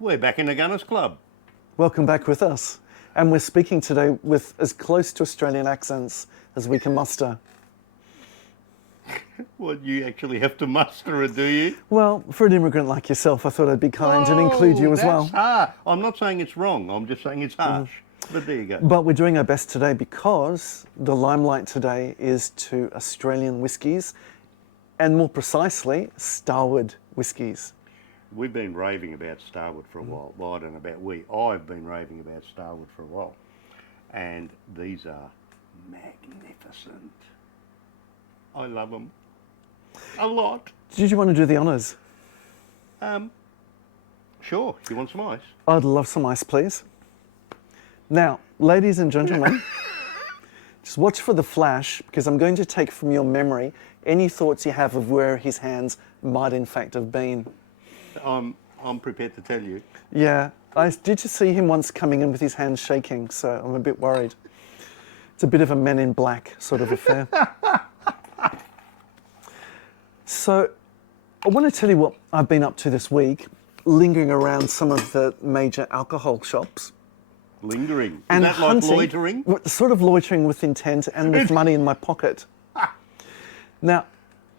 We're back in the Gunners Club. Welcome back with us. And we're speaking today with as close to Australian accents as we can muster. Well, you actually have to muster it, do you? Well, for an immigrant like yourself, I thought I'd be kind and include you as well. That's harsh. I'm not saying it's wrong, I'm just saying it's harsh. But there you go. But we're doing our best today because the limelight today is to Australian whiskies, and more precisely, Starward whiskies. We've been raving about Starward for a while. Well, I don't know about we. I've been raving about Starward for a while. And these are magnificent. I love them. A lot. Did you want to do the honours? Sure, if you want some ice. I'd love some ice, please. Now, ladies and gentlemen, just watch for the flash, because I'm going to take from your memory any thoughts you have of where his hands might in fact have been. I'm prepared to tell you. Yeah, I did just see him once coming in with his hands shaking, so I'm a bit worried. It's a bit of a Men in Black sort of affair. So, I want to tell you what I've been up to this week, lingering around some of the major alcohol shops. Lingering? And Is that hunting, like loitering? Sort of loitering with intent and with money in my pocket. Now,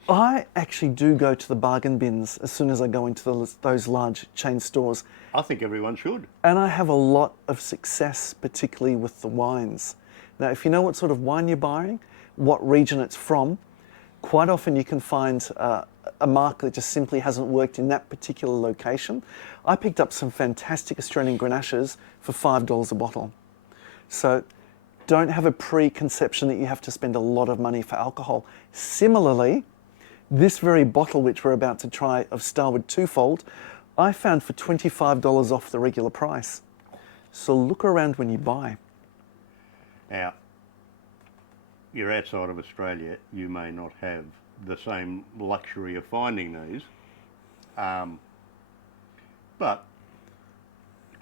I actually do go to the bargain bins as soon as I go into those large chain stores. I think everyone should. And I have a lot of success, particularly with the wines. Now, if you know what sort of wine you're buying, what region it's from, quite often you can find a mark that just simply hasn't worked in that particular location. I picked up some fantastic Australian Grenaches for $5 a bottle. So don't have a preconception that you have to spend a lot of money for alcohol. Similarly, this very bottle which we're about to try of Starward Twofold, I found for $25 off the regular price. So look around when you buy. Now, you're outside of Australia, you may not have the same luxury of finding these, but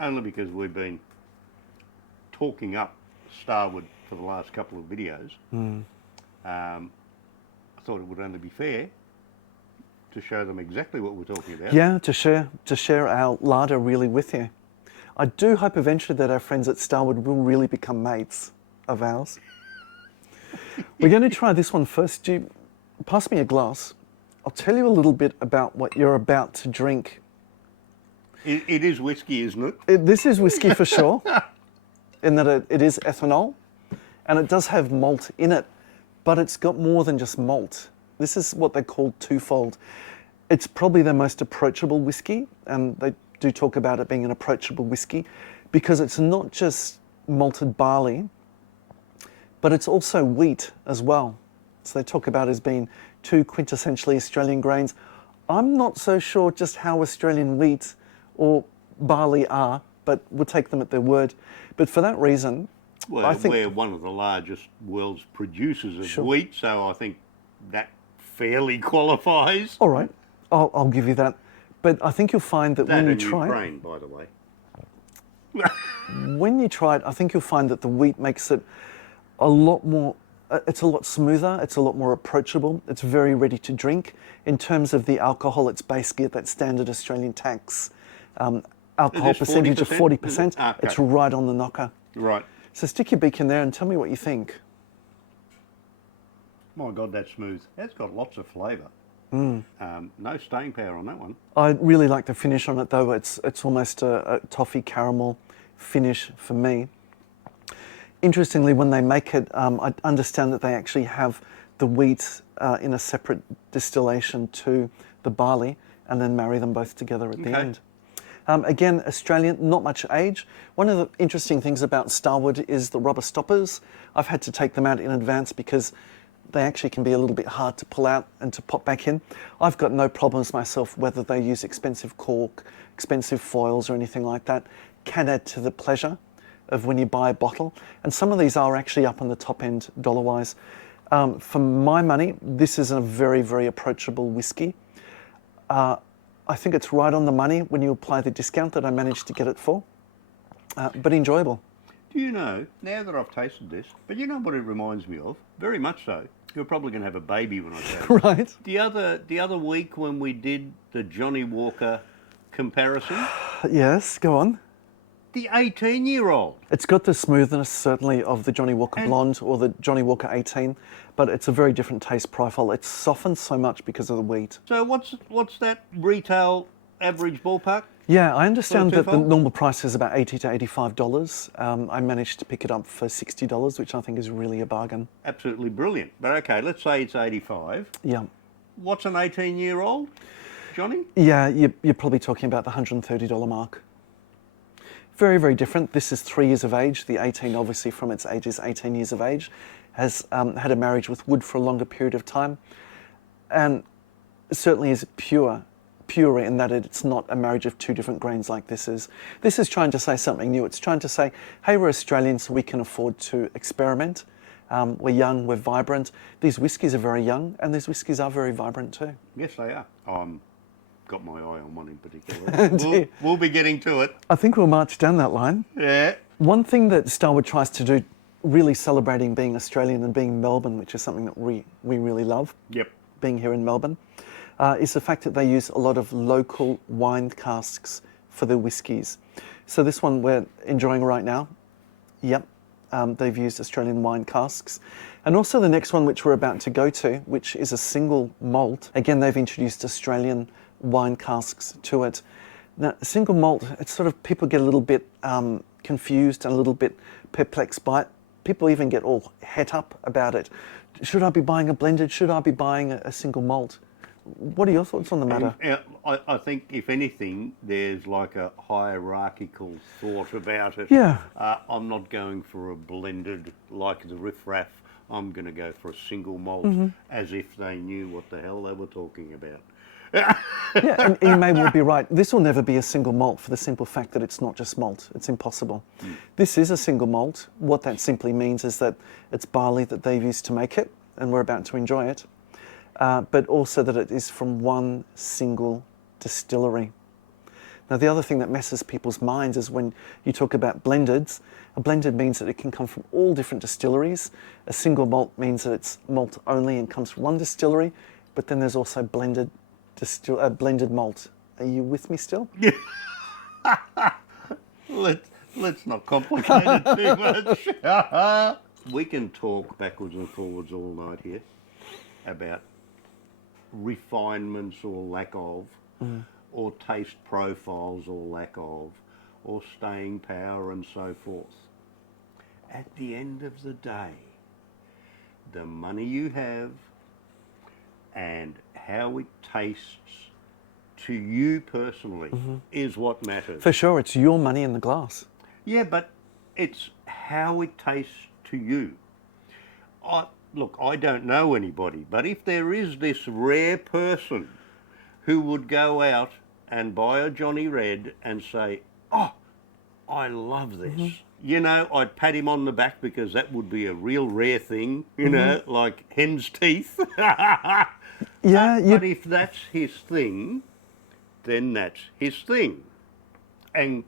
only because we've been talking up Starward for the last couple of videos, I thought it would only be fair to show them exactly what we're talking about. Yeah, to share our larder really with you. I do hope eventually that our friends at Starward will really become mates of ours. We're going to try this one first. Do you pass me a glass? I'll tell you a little bit about what you're about to drink. It is whiskey, isn't it? This is whiskey for sure, in that it is ethanol, and it does have malt in it, but it's got more than just malt. This is what they call twofold. It's probably their most approachable whiskey, and they do talk about it being an approachable whiskey, because it's not just malted barley, but it's also wheat as well. So they talk about it as being two quintessentially Australian grains. I'm not so sure just how Australian wheat or barley are, but we'll take them at their word. But for that reason, well, I think we're one of the largest world's producers of Sure. wheat, so I think that fairly qualifies. all right, I'll give you that. But I think you'll find that That when you and try Ukraine, by the way. when you try it, I think you'll find that the wheat makes it a lot more, it's a lot smoother, it's a lot more approachable, it's very ready to drink. In terms of the alcohol, it's basically at that standard Australian tax alcohol It is percentage of 40%? 40%. Okay. It's right on the knocker. Right. So stick your beak in there and tell me what you think. My God, that's smooth. That's got lots of flavour. No staying power on that one. I really like the finish on it though. It's almost a toffee caramel finish for me. Interestingly, when they make it, I understand that they actually have the wheat in a separate distillation to the barley and then marry them both together at the Okay. end. Again, Australian, not much age. One of the interesting things about Starward is the rubber stoppers. I've had to take them out in advance because they actually can be a little bit hard to pull out and to pop back in. I've got no problems myself whether they use expensive cork, expensive foils or anything like that. Can add to the pleasure of when you buy a bottle. And some of these are actually up on the top end dollar-wise. For my money, this is a very, very approachable whiskey. I think it's right on the money when you apply the discount that I managed to get it for, but enjoyable. Do you know, now that I've tasted this, but you know what it reminds me of? Very much so. You're probably going to have a baby when I say it. Right. The other week when we did the Johnny Walker comparison, Yes, go on. The 18-year-old. It's got the smoothness, certainly, of the Johnny Walker Blonde or the Johnny Walker 18, but it's a very different taste profile. It's softened so much because of the wheat. So what's that retail average ballpark? Yeah, I understand that the twofold? normal price is about $80 to $85. I managed to pick it up for $60, which I think is really a bargain. Absolutely brilliant. But okay, let's say it's 85. Yeah. What's an 18-year-old, Johnny? Yeah, you're probably talking about the $130 mark. Very, very different. This is 3 years of age. The 18, obviously, from its age is 18 years of age, has had a marriage with wood for a longer period of time, and certainly is pure in that it's not a marriage of two different grains like this is. This is trying to say something new. It's trying to say, hey, we're Australians, so we can afford to experiment. We're young, we're vibrant. These whiskies are very young, and these whiskies are very vibrant too. Yes, they are. Got my eye on one in particular. We'll be getting to it. I think we'll march down that line. Yeah. One thing that Starward tries to do, really celebrating being Australian and being Melbourne, which is something that we really love, Yep. being here in Melbourne, is the fact that they use a lot of local wine casks for their whiskies. So this one we're enjoying right now, yep, they've used Australian wine casks. And also the next one, which we're about to go to, which is a single malt. Again, they've introduced Australian wine casks to it. Now, single malt, it's sort of, people get a little bit confused and a little bit perplexed by it. People even get all het up about it. Should I be buying a blended? Should I be buying a single malt? What are your thoughts on the matter? I think, if anything, there's like a hierarchical thought about it. Yeah. I'm not going for a blended like the riff-raff. I'm going to go for a single malt, as if they knew what the hell they were talking about. Yeah, and you may well be right. This will never be a single malt for the simple fact that it's not just malt. It's impossible. This is a single malt. What that simply means is that it's barley that they've used to make it, and we're about to enjoy it, but also that it is from one single distillery. Now, the other thing that messes people's minds is when you talk about blendeds. A blended means that it can come from all different distilleries. A single malt means that it's malt only and comes from one distillery, but then there's also blended malt. Are you with me still? Let's not complicate it too much. We can talk backwards and forwards all night here about refinements or lack of, or taste profiles or lack of, or staying power and so forth. At the end of the day, the money you have and how it tastes to you personally is what matters. For sure, it's your money in the glass. Yeah, but it's how it tastes to you. Look, I don't know anybody, but if there is this rare person who would go out and buy a Johnny Red and say, oh, I love this. You know, I'd pat him on the back because that would be a real rare thing, you know, like hen's teeth. Yeah, But if that's his thing, then that's his thing. And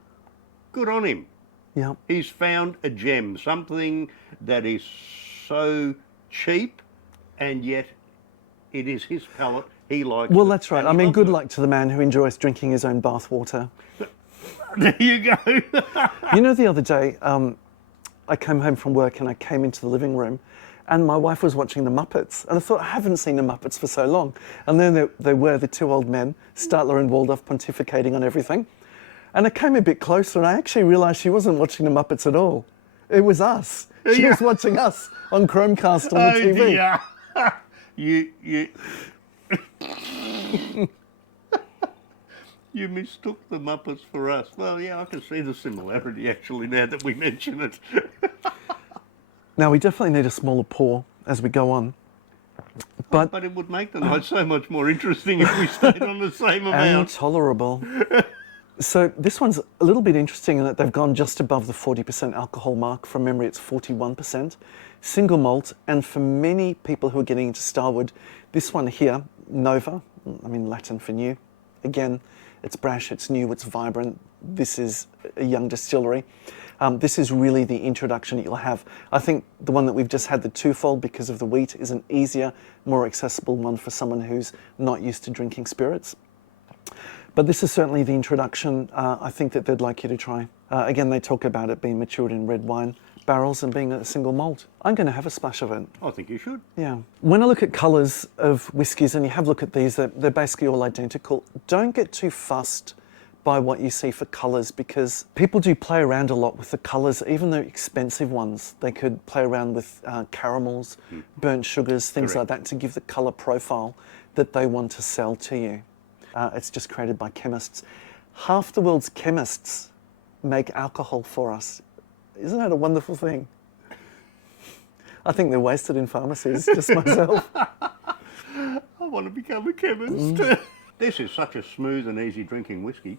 good on him. Yeah. He's found a gem, something that is so cheap, and yet it is his palate. He likes Well, it, that's right. and I he mean, loves good it. luck to the man who enjoys drinking his own bath water. There you go. You know, the other day, I came home from work and I came into the living room and my wife was watching the Muppets. And I thought, I haven't seen the Muppets for so long. And then they were the two old men, Statler and Waldorf, pontificating on everything. And I came a bit closer and I actually realised she wasn't watching the Muppets at all. It was us. She was watching us on Chromecast on the TV. Dear. You mistook the Muppets for us. Well, yeah, I can see the similarity actually now that we mention it. Now, we definitely need a smaller pour as we go on. But it would make the night so much more interesting if we stayed on the same amount. and tolerable. So this one's a little bit interesting in that they've gone just above the 40% alcohol mark. From memory, it's 41%. Single malt, and for many people who are getting into Starward, this one here, Nova, I mean Latin for new. Again, it's brash, it's new, it's vibrant. This is a young distillery. This is really the introduction that you'll have. I think the one that we've just had, the twofold, because of the wheat, is an easier, more accessible one for someone who's not used to drinking spirits. But this is certainly the introduction I think that they'd like you to try. Again, they talk about it being matured in red wine barrels and being a single malt. I'm going to have a splash of it. I think you should. Yeah. When I look at colours of whiskies, and you have a look at these, they're basically all identical. Don't get too fussed by what you see for colours, because people do play around a lot with the colours, even the expensive ones. They could play around with caramels, burnt sugars, things like that, to give the colour profile that they want to sell to you. It's just created by chemists. Half the world's chemists make alcohol for us. Isn't that a wonderful thing? I think they're wasted in pharmacies, just myself. I want to become a chemist. This is such a smooth and easy drinking whiskey.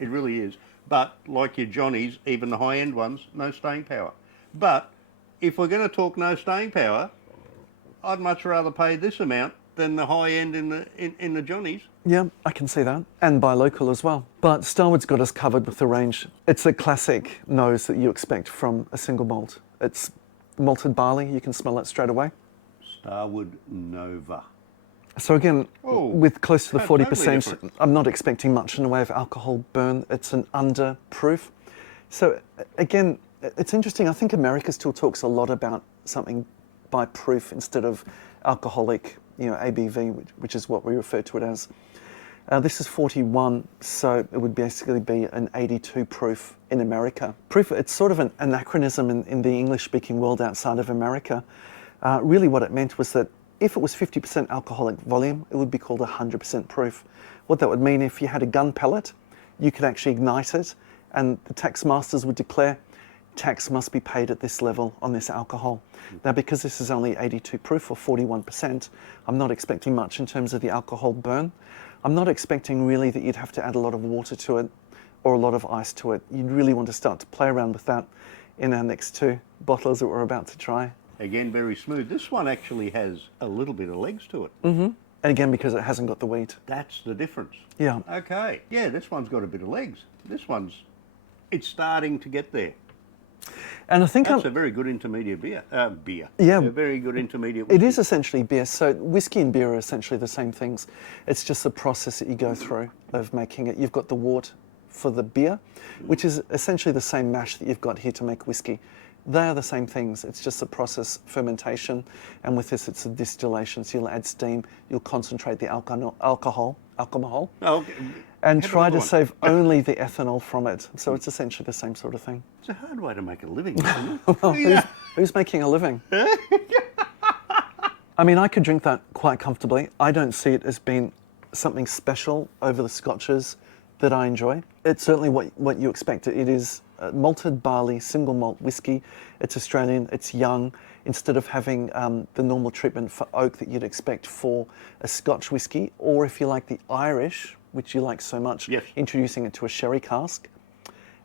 It really is. But like your Johnnies, even the high-end ones, no staying power. But if we're going to talk no staying power, I'd much rather pay this amount than the high end in the Johnnies. Yeah, I can see that. And buy local as well. But Starward's got us covered with the range. It's a classic nose that you expect from a single malt. It's malted barley, you can smell it straight away. Starward Nova. So again, with close to the 40%, totally I'm not expecting much in the way of alcohol burn. It's an under proof. So again, it's interesting. I think America still talks a lot about something by proof instead of alcoholic, ABV, which is what we refer to it as. This is 41, so it would basically be an 82 proof in America. Proof, it's sort of an anachronism in the English-speaking world outside of America. Really what it meant was that if it was 50% alcoholic volume, it would be called 100% proof. What that would mean, if you had a gun pellet, you could actually ignite it, and the tax masters would declare tax must be paid at this level on this alcohol. Now, because this is only 82 proof or 41%, I'm not expecting much in terms of the alcohol burn. I'm not expecting really that you'd have to add a lot of water to it or a lot of ice to it. You'd really want to start to play around with that in our next two bottles that we're about to try. Again, very smooth. This one actually has a little bit of legs to it. Mm-hmm. And again, because it hasn't got the wheat. That's the difference. Yeah. Okay. Yeah, this one's got a bit of legs. This one's, it's starting to get there. And I think that's a very good intermediate beer. Yeah. A very good intermediate whiskey. It is essentially beer. So whiskey and beer are essentially the same things. It's just the process that you go through of making it. You've got the wort for the beer, which is essentially the same mash that you've got here to make whiskey. They are the same things. It's just a process, fermentation, and with this it's a distillation. So you'll add steam, you'll concentrate the alcohol, oh, okay. and try to save only the ethanol from it. So it's essentially the same sort of thing. It's a hard way to make a living, isn't it? Well, who's making a living? I mean, I could drink that quite comfortably. I don't see it as being something special over the scotches that I enjoy. It's certainly what you expect. It is malted barley, single malt whiskey. It's Australian, it's young. Instead of having the normal treatment for oak that you'd expect for a Scotch whiskey, or if you like the Irish, which you like so much, yes, introducing it to a sherry cask.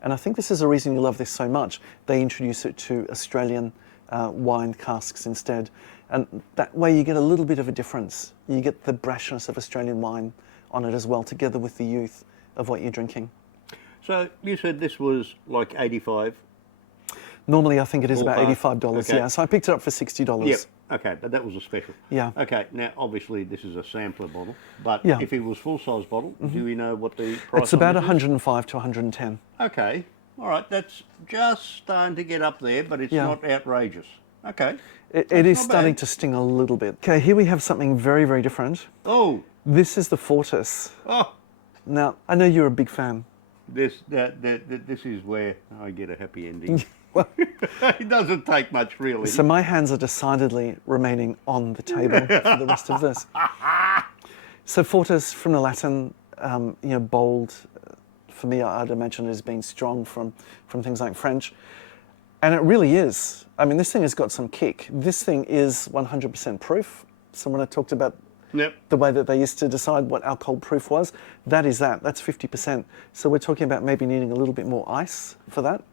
And I think this is the reason you love this so much. They introduce it to Australian wine casks instead. And that way you get a little bit of a difference. You get the brashness of Australian wine on it as well, together with the youth of what you're drinking. So you said this was like 85? Normally I think it is about $85, okay. Yeah. So I picked it up for $60. Yep, okay, but that was a special. Yeah. Okay, now obviously this is a sampler bottle, but yeah, if it was full-size bottle, do we know what the price It's about on this 105 to 110. Okay, all right, that's just starting to get up there, but it's not outrageous. Okay. It is starting to sting a little bit. Okay, here we have something very, very different. Oh. This is the Fortis. Oh. Now, I know you're a big fan. This is where I get a happy ending. Well, it doesn't take much, really. So my hands are decidedly remaining on the table for the rest of this. So Fortis, from the Latin, bold. For me, I'd imagine it as being strong from things like French. And it really is. I mean, this thing has got some kick. This thing is 100% proof. So when I talked about the way that they used to decide what alcohol proof was, that's 50%. So we're talking about maybe needing a little bit more ice for that.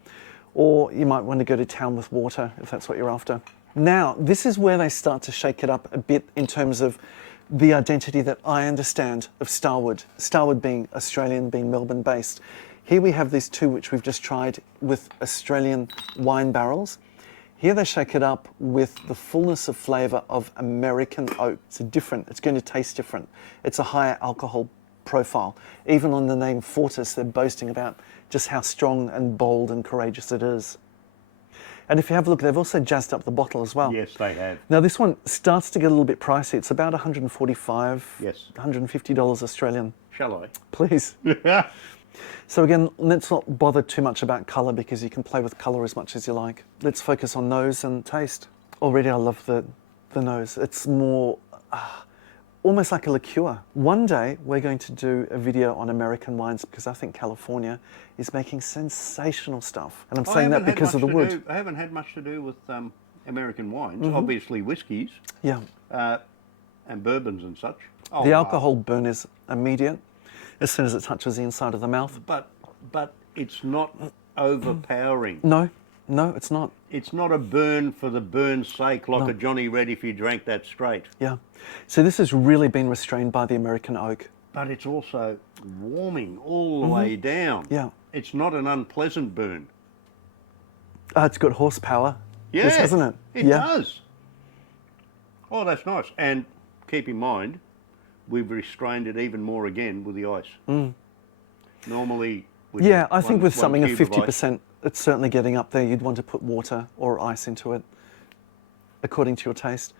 Or you might want to go to town with water if that's what you're after. Now, this is where they start to shake it up a bit in terms of the identity that I understand of Starward. Starward being Australian, being Melbourne based. Here we have these two which we've just tried with Australian wine barrels. Here they shake it up with the fullness of flavour of American oak. It's going to taste different. It's a higher alcohol profile. Even on the name Fortis, they're boasting about just how strong and bold and courageous it is. And if you have a look, they've also jazzed up the bottle as well. Yes, they have. Now this one starts to get a little bit pricey. It's about $145, Yes. $150 Australian. Shall I? Please. So again, let's not bother too much about colour because you can play with colour as much as you like. Let's focus on nose and taste. Already I love the nose. It's more almost like a liqueur. One day we're going to do a video on American wines because I think California is making sensational stuff. And I'm saying that because of the wood. I haven't had much to do with American wines. Obviously whiskies. Yeah. And bourbons and such. Oh, The alcohol burn is immediate as soon as it touches the inside of the mouth. But it's not overpowering. No, it's not. It's not a burn for the burn's sake, like a Johnny Red if you drank that straight. Yeah. So this has really been restrained by the American oak. But it's also warming all the way down. Yeah. It's not an unpleasant burn. It's got horsepower. Yeah, This, hasn't it? It does. Oh, that's nice. And keep in mind, we've restrained it even more again with the ice. Normally... Yeah, I think with something of cube ice. 50%, it's certainly getting up there. You'd want to put water or ice into it, according to your taste.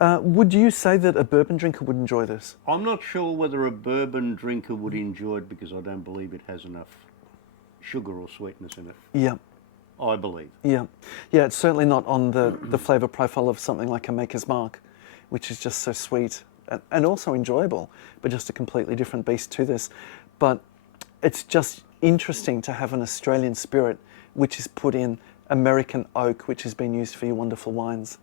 Would you say that a bourbon drinker would enjoy this? I'm not sure whether a bourbon drinker would enjoy it because I don't believe it has enough sugar or sweetness in it. Yeah. I believe. Yeah. Yeah, it's certainly not on the flavour profile of something like a Maker's Mark, which is just so sweet and also enjoyable, but just a completely different beast to this. But it's just interesting to have an Australian spirit which is put in American oak, which has been used for your wonderful wines.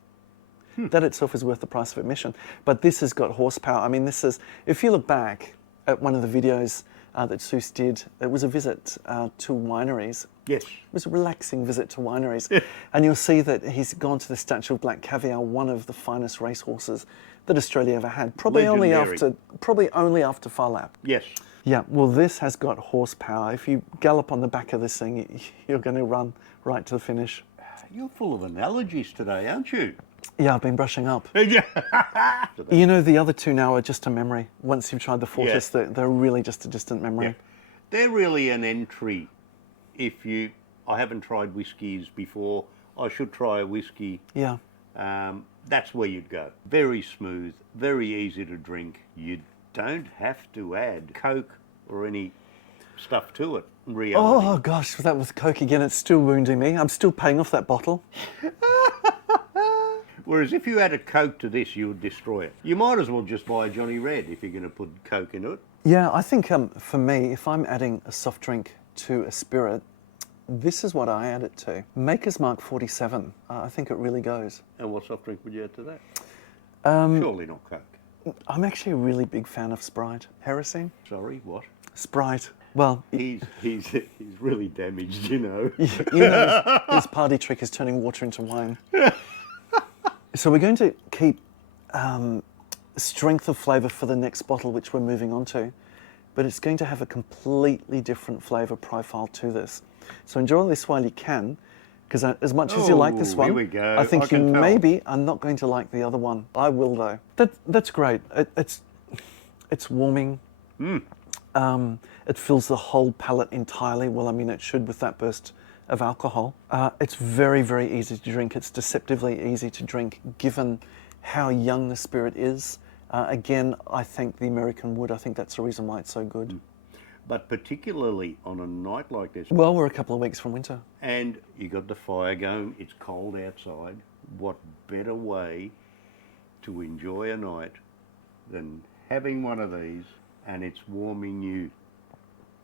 That itself is worth the price of admission. But this has got horsepower. I mean, this is, if you look back at one of the videos that Seuss did, it was a visit to wineries. Yes. It was a relaxing visit to wineries. And you'll see that he's gone to the statue of Black Caviar, one of the finest racehorses that Australia ever had. Probably only after Phar Lap. Yes. Yeah, well, this has got horsepower. If you gallop on the back of this thing, you're going to run right to the finish. You're full of analogies today, aren't you? Yeah, I've been brushing up. You know, the other two now are just a memory. Once you've tried the Fortis, they're really just a distant memory. Yeah. They're really an entry. I haven't tried whiskies before. I should try a whiskey. Yeah. That's where you'd go. Very smooth, very easy to drink. You don't have to add Coke or any stuff to it. Reality. Oh gosh, that with Coke again, it's still wounding me. I'm still paying off that bottle. Whereas if you add a Coke to this, you would destroy it. You might as well just buy a Johnny Red if you're going to put Coke into it. Yeah, I think for me, if I'm adding a soft drink to a spirit, this is what I add it to. Maker's Mark 47. I think it really goes. And what soft drink would you add to that? Surely not Coke. I'm actually a really big fan of Sprite. Heresy? Sorry, what? Sprite. Well, He's really damaged, you know. you know his party trick is turning water into wine. So we're going to keep strength of flavour for the next bottle, which we're moving on to, but it's going to have a completely different flavour profile to this. So enjoy this while you can, because as much as you like this one, here we go. I think I you can tell. maybe are not going to like the other one. I will though. That's great. It's warming. It fills the whole palate entirely. Well, I mean, it should with that burst of alcohol. It's very, very easy to drink. It's deceptively easy to drink given how young the spirit is. Again, I thank the American wood. I think that's the reason why it's so good. But particularly on a night like this. Well, we're a couple of weeks from winter. And you got the fire going, it's cold outside. What better way to enjoy a night than having one of these and it's warming you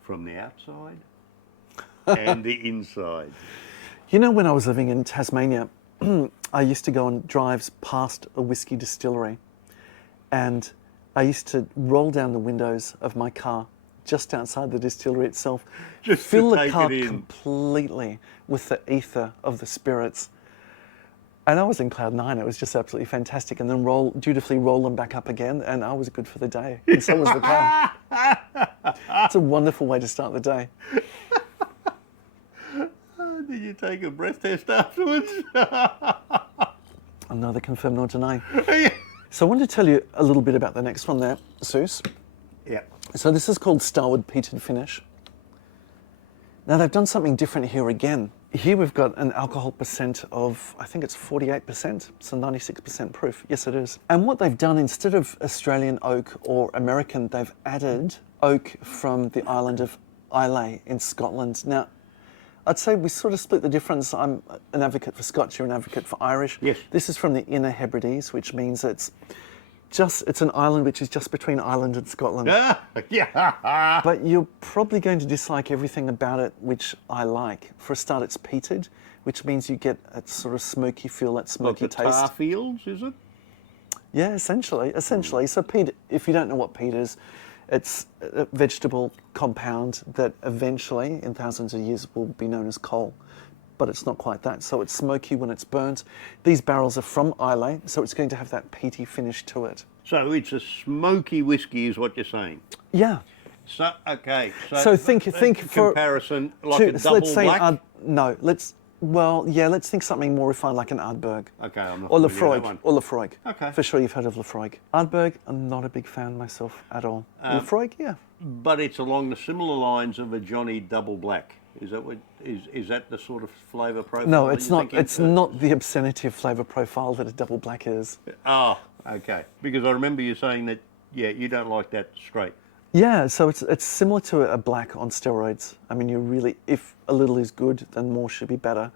from the outside and the inside. You know, when I was living in Tasmania, I used to go on drives past a whiskey distillery, and I used to roll down the windows of my car just outside the distillery itself, Just to fill the take car it in. completely with the ether of the spirits. And I was in cloud nine. It was just absolutely fantastic. And then dutifully roll them back up again, and I was good for the day. And so was the car. It's a wonderful way to start the day. Did you take a breath test afterwards? I'm neither confirm nor deny. So I wanted to tell you a little bit about the next one there, Seuss. Yeah. So this is called Starward Peated Finish. Now they've done something different here again. Here we've got an alcohol percent of, I think it's 48%, so 96% proof. Yes, it is. And what they've done, instead of Australian oak or American, they've added oak from the island of Islay in Scotland. Now, I'd say we sort of split the difference. I'm an advocate for Scotch, you're an advocate for Irish. Yes. This is from the Inner Hebrides, which means it's an island which is just between Ireland and Scotland. Yeah. But you're probably going to dislike everything about it, which I like. For a start, it's peated, which means you get a sort of smoky feel, that smoky Like the taste. tar fields, is it? Yeah, essentially. So peat, if you don't know what peat is, it's a vegetable compound that eventually, in thousands of years, will be known as coal. But it's not quite that. So it's smoky when it's burnt. These barrels are from Islay, so it's going to have that peaty finish to it. So it's a smoky whiskey, is what you're saying. Yeah. So okay. So think for comparison like a double let's say black. let's think something more refined like an Ardbeg. Okay, I'm not Or familiar with that Lafroig. one. Or Lafroig. Okay. For sure you've heard of Lafroig. Ardbeg, I'm not a big fan myself at all. Lafroig, yeah. But it's along the similar lines of a Johnny Double Black. Is that what is that the sort of flavour profile? No, that it's you're not. thinking? It's not the obscenity of flavour profile that a double black is. Oh, okay. Because I remember you saying that, yeah, you don't like that straight. Yeah, so it's similar to a black on steroids. I mean, you really, if a little is good, then more should be better,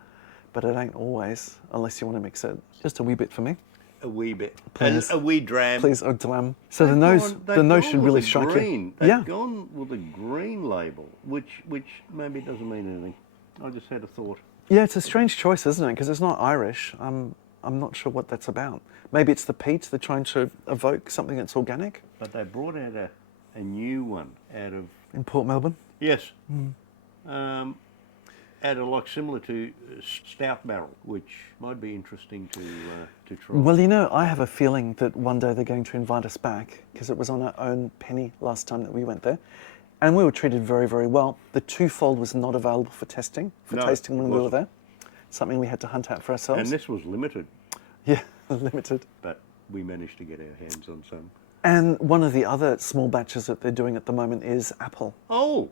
but it ain't always, unless you want to mix it. Just a wee bit for me. A wee bit. Please. A wee dram. Please, oh dlam. So the They've nose gone should with really the strike green. you. They've Yeah. gone with a green label, which maybe doesn't mean anything. I just had a thought. Yeah, it's a strange choice, isn't it? Because it's not Irish. I'm not sure what that's about. Maybe it's the peat. They're trying to evoke something that's organic. But they brought out a new one out of... In Port Melbourne. Yes. Out of like similar to stout barrel, which might be interesting to try. Well, you know, I have a feeling that one day they're going to invite us back, because it was on our own penny last time that we went there. And we were treated very, very well. The twofold was not available for tasting No, when it we were wasn't. there. Something we had to hunt out for ourselves. And this was limited, Yeah, limited. but we managed to get our hands on some. And one of the other small batches that they're doing at the moment is apple. Oh,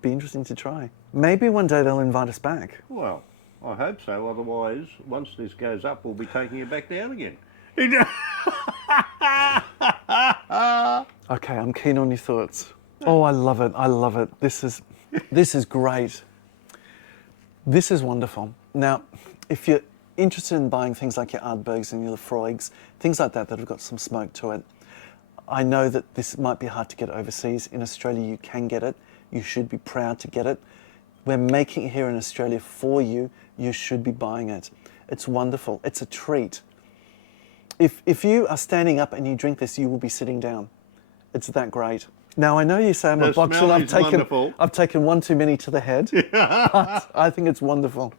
Be interesting to try. Maybe one day they'll invite us back. well, I hope so. Otherwise, once this goes up, we'll be taking it back down again. Okay, I'm keen on your thoughts. Oh, I love it. I love it. This is great. This is wonderful. Now, if you're interested in buying things like your Ardbegs and your Lafroigs, things like that have got some smoke to it, I know that this might be hard to get overseas. In Australia, you can get it. You should be proud to get it. We're making it here in Australia for you. You should be buying it. It's wonderful. It's a treat. If you are standing up and you drink this, you will be sitting down. It's that great. Now, I know you say I'm a The boxer smell and is wonderful. I've taken one too many to the head, but I think it's wonderful.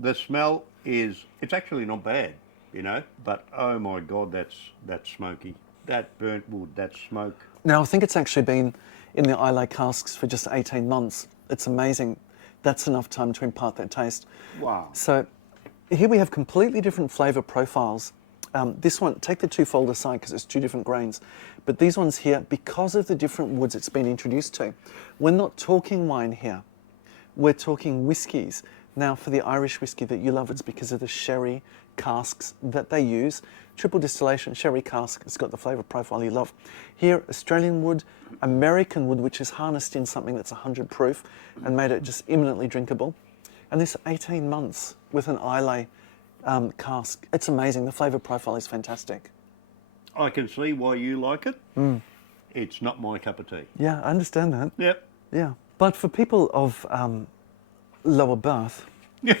The smell is, it's actually not bad, you know, but oh my God, that's smoky. That burnt wood, that smoke. Now, I think it's actually been in the Islay casks for just 18 months. It's amazing. That's enough time to impart that taste. Wow. So here we have completely different flavour profiles. This one, take the twofold aside because it's two different grains, but these ones here, because of the different woods it's been introduced to, we're not talking wine here. We're talking whiskies. Now, for the Irish whiskey that you love, it's because of the sherry casks that they use. Triple distillation, sherry cask, it's got the flavour profile you love. Here, Australian wood, American wood, which is harnessed in something that's 100 proof and made it just imminently drinkable. And this 18 months with an Islay cask, it's amazing. The flavour profile is fantastic. I can see why you like it. It's not my cup of tea. Yeah, I understand that. Yep. Yeah. But for people of lower birth, Yeah.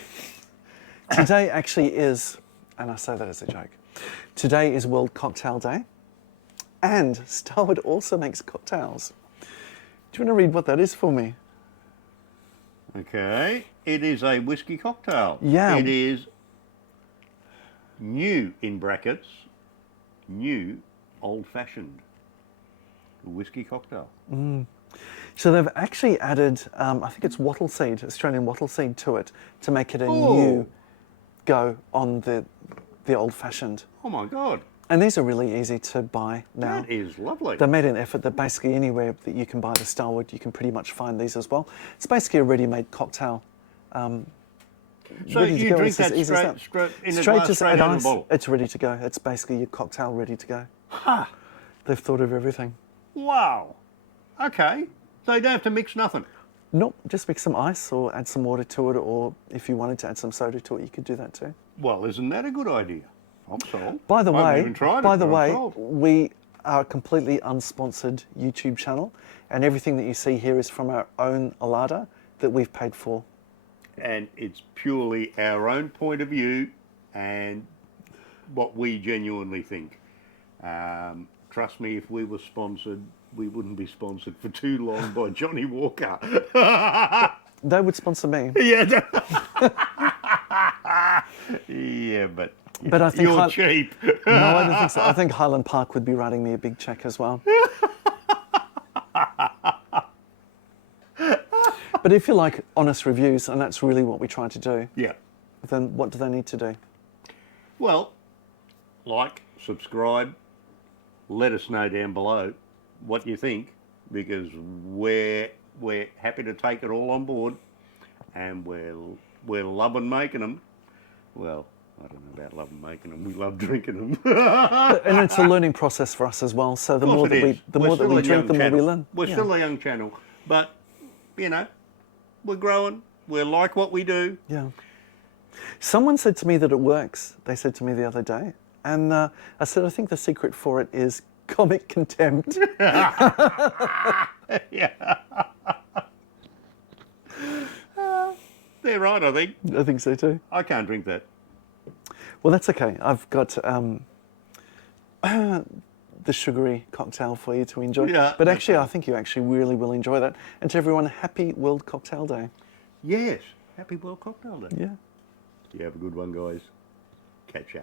today actually is, and I say that as a joke, today is World Cocktail Day, and Starward also makes cocktails. Do you want to read what that is for me? Okay. It is a whiskey cocktail. Yeah. It is new, in brackets, new old-fashioned whiskey cocktail. So they've actually added, I think it's wattle seed, Australian wattle seed to it to make it a Oh. new go on the old-fashioned. Oh my God. And these are really easy to buy now. That is lovely. They're made in effort. They're basically anywhere that you can buy the Starward, you can pretty much find these as well. It's basically a ready-made cocktail. So ready to you go. drink It's as that easy as straight in a Straight glass, just straight add out of ice. the bottle? It's ready to go. It's basically your cocktail ready to go. Ha! They've thought of everything. Wow. Okay. So you don't have to mix nothing. Nope, just mix some ice or add some water to it, or if you wanted to add some soda to it, you could do that too. Well, isn't that a good idea? I'm sold. By the I haven't way, even tried it, by the but I'm way, sold. we are a completely unsponsored YouTube channel, and everything that you see here is from our own Alada that we've paid for. And it's purely our own point of view and what we genuinely think. Trust me, if we were sponsored, we wouldn't be sponsored for too long by Johnny Walker. They would sponsor me. Yeah. Yeah, but I think you're cheap. No, I don't think so. I think Highland Park would be writing me a big check as well. But if you like honest reviews, and that's really what we try to do, Yeah. then what do they need to do? Well, like, subscribe, let us know down below what you think, because we're happy to take it all on board, and we're loving making them. Well, I don't know about loving making them. We love drinking them. And it's a learning process for us as well. So the more that we drink, the more we learn. We're still a young channel, but you know, we're growing. We like what we do. Yeah. Someone said to me that it works. They said to me the other day, and I said, I think the secret for it is comic contempt. Yeah. They're right, I think. I think so too. I can't drink that. Well, that's okay. I've got the sugary cocktail for you to enjoy. Yeah, But actually, I think you actually really will enjoy that. And to everyone, happy World Cocktail Day. Yes. Happy World Cocktail Day. Yeah. You have a good one, guys. Catch ya.